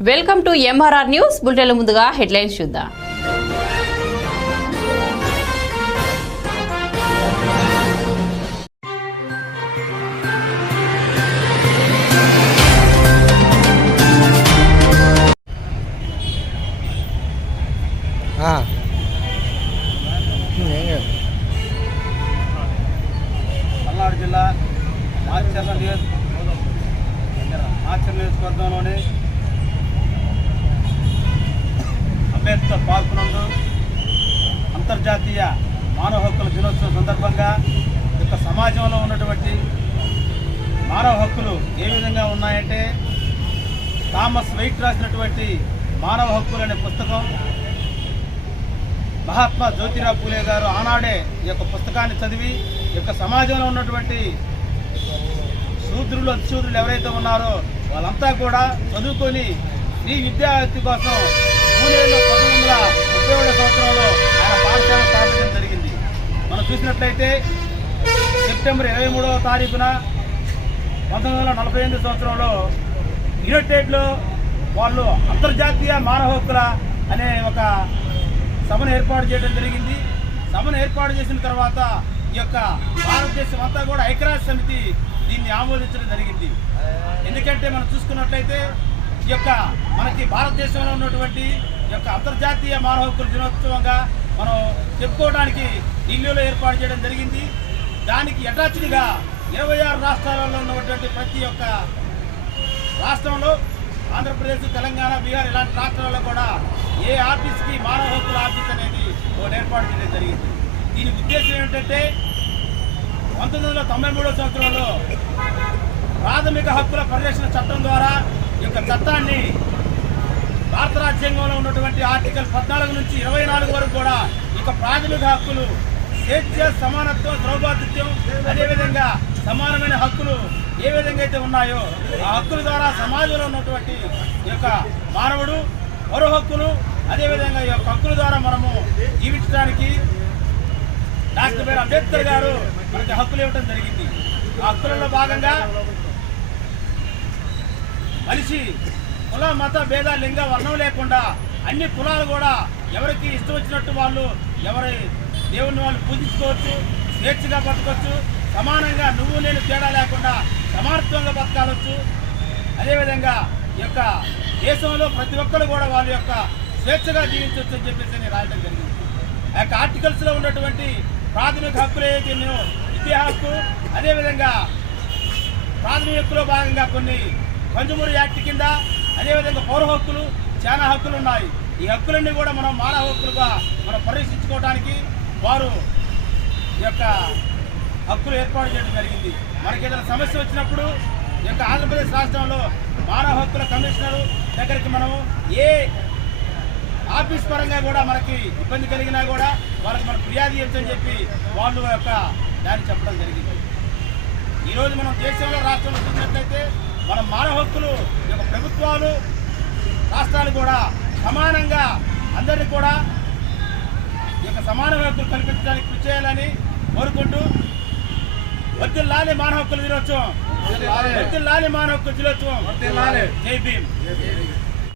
Welcome to MRR news బులెటిన్ల ముందుగా headlines చూద్దాం. పల్నాడు జిల్లా మాచర్ల నియోజకవర్గంలోని అంబేద్కర్ పార్క్ నందు అంతర్జాతీయ మానవ హక్కుల దినోత్సవం సందర్భంగా సమాజంలో ఉన్నటువంటి మానవ హక్కులు ఏ విధంగా ఉన్నాయంటే థామస్ వెయిట్ రాసినటువంటి మానవ హక్కులు అనే పుస్తకం, మహాత్మా జ్యోతిరావు పూలే గారు ఆనాడే ఈ యొక్క పుస్తకాన్ని చదివి సమాజంలో ఉన్నటువంటి శూద్రులు అతిశూద్రులు ఎవరైతే ఉన్నారో వాళ్ళంతా కూడా చదువుకొని ఈ విద్యార్థి కోసం పూణేలో 1937 సంవత్సరంలో ఆయన పాఠశాల స్థాపించడం జరిగింది. మనం చూసినట్లయితే సెప్టెంబర్ 23వ తారీఖున 1948 సంవత్సరంలో యునైటెడ్లో వాళ్ళు అంతర్జాతీయ మానవ హక్కుల అనే ఒక సభను ఏర్పాటు చేయడం జరిగింది. సభను ఏర్పాటు చేసిన తర్వాత ఈ యొక్క భారతదేశం అంతా కూడా ఐక్యరాజ్య సమితి దీన్ని ఆమోదించడం జరిగింది. ఎందుకంటే మనం చూసుకున్నట్లయితే ఈ యొక్క మనకి భారతదేశంలో ఉన్నటువంటి ఈ యొక్క అంతర్జాతీయ మానవ హక్కుల దినోత్సవంగా మనం చెప్పుకోవడానికి ఢిల్లీలో ఏర్పాటు చేయడం జరిగింది. దానికి అటాచ్డ్గా 26 రాష్ట్రాలలో ఉన్నటువంటి ప్రతి ఒక్క రాష్ట్రంలో ఆంధ్రప్రదేశ్, తెలంగాణ, బీహార్ ఇలాంటి రాష్ట్రాల్లో కూడా ఏ ఆఫీస్కి మానవ హక్కుల ఆఫీస్ అనేది ఏర్పాటు చేయడం జరిగింది. దీని ఉద్దేశం ఏంటంటే 1993 సంవత్సరంలో ప్రాథమిక హక్కుల పరిరక్షణ చట్టం ద్వారా ఈ యొక్క చట్టాన్ని భారత రాజ్యాంగంలో ఉన్నటువంటి ఆర్టికల్ 14 నుంచి 24 వరకు కూడా ఈ ప్రాథమిక హక్కులు స్వేచ్ఛ, సమానత్వం, సౌభాతృత్వం, అదేవిధంగా సమానమైన హక్కులు ఏ విధంగా అయితే ఉన్నాయో ఆ హక్కుల ద్వారా సమాజంలో ఉన్నటువంటి ఈ యొక్క మానవుడు పౌర హక్కులు, అదేవిధంగా ఈ యొక్క హక్కుల ద్వారా మనము జీవించడానికి డాక్టర్ బిఆర్ అంబేద్కర్ గారు మనకి హక్కులు ఇవ్వడం జరిగింది. ఆ హక్కులలో భాగంగా మనిషి కుల, మత భేద, లింగ, వర్ణం లేకుండా అన్ని కులాలు కూడా ఎవరికి ఇష్టం వచ్చినట్టు వాళ్ళు ఎవరి దేవుణ్ణి వాళ్ళు పూజించుకోవచ్చు, స్వేచ్ఛగా బతకొచ్చు, సమానంగా నువ్వు నేను తేడా లేకుండా సమానత్వంగా బతకాలవచ్చు. అదేవిధంగా ఈ యొక్క దేశంలో ప్రతి ఒక్కరు కూడా వాళ్ళ యొక్క స్వేచ్ఛగా జీవించవచ్చు అని చెప్పేసి రాయడం జరిగింది. ఆ యొక్క ఆర్టికల్స్లో ఉన్నటువంటి ప్రాథమిక హక్కులు ఏదైతే ఉన్నాయో విద్యా హక్కు, అదేవిధంగా ప్రాథమిక హక్కులో భాగంగా కొన్ని కన్జ్యూమర్ యాక్ట్ కింద, అదేవిధంగా పౌర హక్కులు, చాలా హక్కులు ఉన్నాయి. ఈ హక్కులన్నీ కూడా మనం మానవ హక్కులుగా మనం పరిరక్షించుకోవడానికి వారు ఈ యొక్క హక్కులు ఏర్పాటు చేయడం జరిగింది. మనకి ఏదైనా సమస్య వచ్చినప్పుడు ఈ యొక్క ఆంధ్రప్రదేశ్ రాష్ట్రంలో మానవ హక్కుల కమిషనర్ దగ్గరికి మనము ఏ ఆఫీస్ పరంగా కూడా మనకి ఇబ్బంది కలిగినా కూడా వాళ్ళకి మనం ఫిర్యాదు చేయొచ్చని చెప్పి వాళ్ళు యొక్క దాన్ని చెప్పడం జరిగింది. ఈరోజు మనం దేశంలో, రాష్ట్రంలో చూసినట్లయితే మన మానవ హక్కులు ఈ యొక్క ప్రభుత్వాలు, రాష్ట్రాలు కూడా సమానంగా అందరినీ కూడా ఈ యొక్క సమాన హక్కులు కల్పించడానికి కృషి చేయాలని కోరుకుంటూ వర్ధిల్లాలి మానవ హక్కుల దినోత్సవం, వర్ధిల్లాలి మానవ హక్కుల దినోత్సవం, జై భీమ్.